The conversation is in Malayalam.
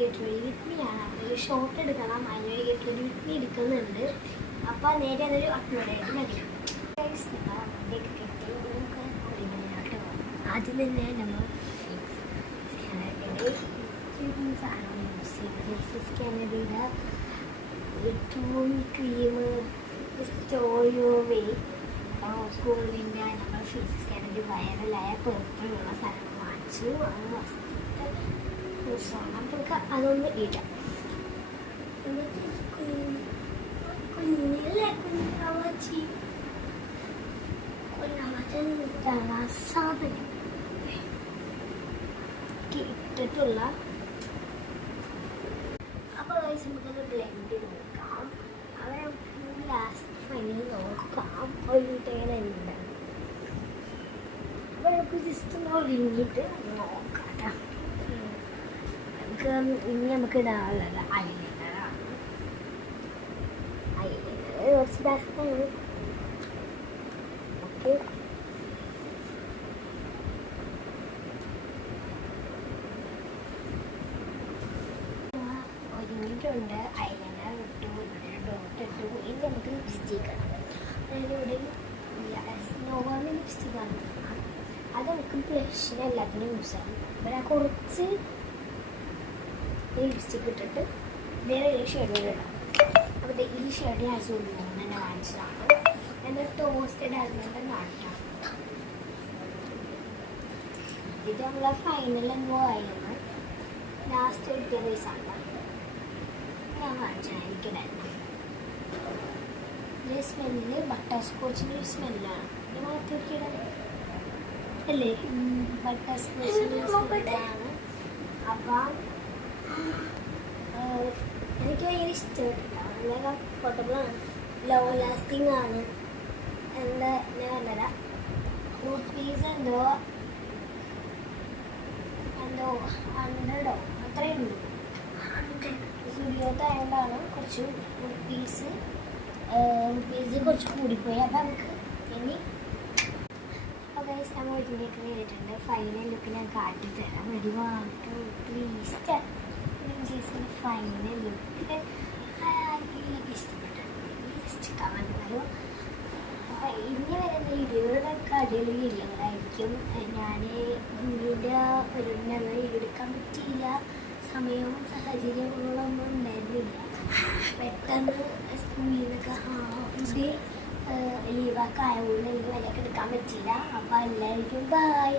ഗെറ്റ് റെഡി വിത്ത് മീ ആണ്. ഒരു ഷോർട്ട് എടുക്കണം, അതിനൊരു ഗെറ്റ് റെഡി വിത്ത് മീ എടുക്കുന്നുണ്ട്. അപ്പോൾ നേരെ അതൊരു അപ്ലോഡ് ആയിട്ട് മതി. വണ്ടിയൊക്കെ കിട്ടി നമുക്ക് മുന്നോട്ട് പോകാം. ആദ്യം തന്നെ നമ്മൾ സാധനം യൂസ് ചെയ്ത് സ്കാനറിയുടെ ഏറ്റവും ക്രീം സ്റ്റോയോവേ സ്കൂളിൻ്റെ നമ്മൾ ഫേസ് സ്കാനറി വൈറലായ പേർപ്പിളുള്ള സാധനം വാങ്ങിച്ചു. അത് വസ്തുത്തെ നമുക്ക് അതൊന്ന് ഇടാം. സാധനം ഇട്ടിട്ടുള്ള അപ്പോൾ നമുക്കത് ബ്ലെൻഡ് ചെയ്ത് നോക്കാം. അവരെ ലാസ്റ്റ് ഫൈനൽ നോക്കാം ഒരു ടേലുണ്ട്. അപ്പോൾ നമുക്ക് ജസ്റ്റ് ഒന്ന് ഒഴിഞ്ഞിട്ട് നോക്കാം. നമുക്ക് ഇനി നമുക്ക് ഇടാനുള്ളത് ഐലൈനറാണ്. ഐലൈനർ കുറച്ച് ബാക്കാണ്. ഓക്കെ, ഒരുങ്ങിയിട്ടുണ്ട്. ഐലൈനർ ഇട്ടു, ഇവിടെ ഡോട്ട് ഇട്ടു. ഇനി നമുക്ക് ലിപ്സ്റ്റിക് ഇടാം. അതായത് ഇവിടെ നോർമൽ ലിപ്സ്റ്റിക്കാണ്. അത് നമുക്ക് ബ്ലഷിന് എല്ലാത്തിനും യൂസ് ആകും. ഇവിടെ കുറച്ച് ലിപ്സ്റ്റിക്ക് ഇട്ടിട്ട് വേറെ ഒരു ഷെയ്ഡ് ഇടാം. അപ്പോൾ ഈ ഷെയ്ഡ് ഞാൻ തന്നെ കാണിച്ചതാണ്. എന്നാൽ ടോസ്റ്റഡ് ആൽമണ്ട് നാട്ടാണ്. ഇത് നമ്മളെ ഫൈനൽ എന്തോ ആയിരുന്നു. ലാസ്റ്റ് കിട്ടിയ പൈസയാണ് ഞാൻ കാണിച്ചാൽ എനിക്കിടായിരുന്നു. ഈ സ്മെല്ല് ബട്ടർ സ്കോച്ചിൻ്റെ ഒരു സ്മെല്ലാണ്. ഇത് മാത്രം അല്ലേ? ബട്ടർ സ്കോച്ചിൻ്റെ സ്മെല്ലാണ്. അപ്പം എനിക്ക് ഭയങ്കര ഇഷ്ടപ്പെട്ടില്ല. നല്ല കംഫർട്ടബിളാണ്, ലോങ് ലാസ്റ്റിംഗ് ആണ്. എന്താ ഞാൻ പറഞ്ഞുതരാം. റുപ്പീസ് എന്തോ 100 അത്രയേ ഉള്ളൂ. സ്റ്റുഡിയോത്തെ ആയതുകൊണ്ടാണ് കുറച്ച് റുപ്പീസ് കുറച്ച് കൂടിപ്പോയി. അപ്പം നമുക്ക് ഇനി അപ്പോൾ നമ്മൾ ഇതിലേക്ക് കയറിയിട്ടുണ്ട്. ഫൈനൽ ലുക്ക് ഞാൻ കാട്ടിത്തരാം. ഒരു 1 2 3 ഫൈനൽ ലുക്ക് ഇഷ്ടപ്പെട്ടു. കമൻറ്റ്. അപ്പോൾ ഇനി വരുന്ന വീഡിയോകളൊക്കെ അടിപൊളി വീഡിയോകളായിരിക്കും. ഞാൻ ഇതിൻ്റെ ഒരു എടുക്കാൻ പറ്റിയില്ല. സമയവും സാഹചര്യങ്ങളൊന്നും ഉണ്ടായിരുന്നില്ല. പെട്ടെന്ന് സ്കൂളിൽ നിന്നൊക്കെ ഹാഫ് ഡേ ലീവൊക്കെ ആയതുകൊണ്ട് എനിക്ക് വരെയൊക്കെ എടുക്കാൻ പറ്റിയില്ല. അപ്പോൾ എല്ലാവർക്കും ബൈ.